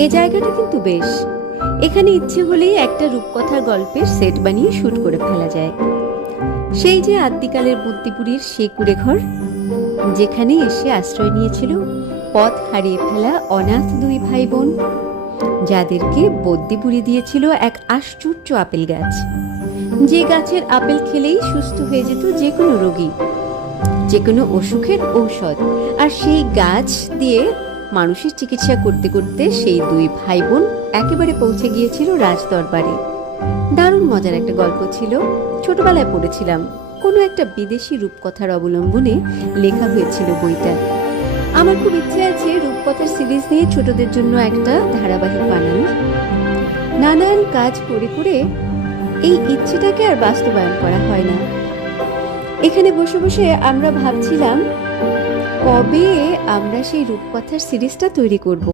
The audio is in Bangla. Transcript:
এই জায়গাটা কিন্তু বেশ, এখানে ইচ্ছে হলেই একটা রূপকথার গল্পের সেট বানিয়ে শুট করে ফেলা যায়। সেই যে আদ্যিকালের বুদ্ধিপুরীর সেই কুড়ে ঘর, যেখানে এসে আশ্রয় নিয়েছিল পথ হারিয়ে ফেলা অনাথ দুই ভাই বোন, যাদেরকে বদ্যি পুড়িয়ে দিয়েছিল এক আশ্চর্য আপেল গাছ, যে গাছের আপেল খেলেই সুস্থ হয়ে যেত যে কোনো রোগী, যে কোনো অসুখের ঔষধ। আর সেই গাছ দিয়ে মানুষের চিকিৎসা করতে করতে সেই দুই ভাই বোন একেবারে পৌঁছে গিয়েছিল রাজদরবারে। দারুণ মজার একটা গল্প ছিল, ছোটবেলায় পড়েছিলাম, কোনো একটা বিদেশি রূপকথার অবলম্বনে লেখা হয়েছিল বইটা। আমার খুব ইচ্ছে আছে রূপকথার সিরিজ নিয়ে ছোটদের জন্য একটা ধারাবাহিক বানানোর। নানান কাজ করে করে এই ইচ্ছেটাকে আর বাস্তবায়ন করা হয় না। এখানে বসে বসে আমরা ভাবছিলাম কবে আমরা সেই রূপকথার সিরিজটা তৈরি করব।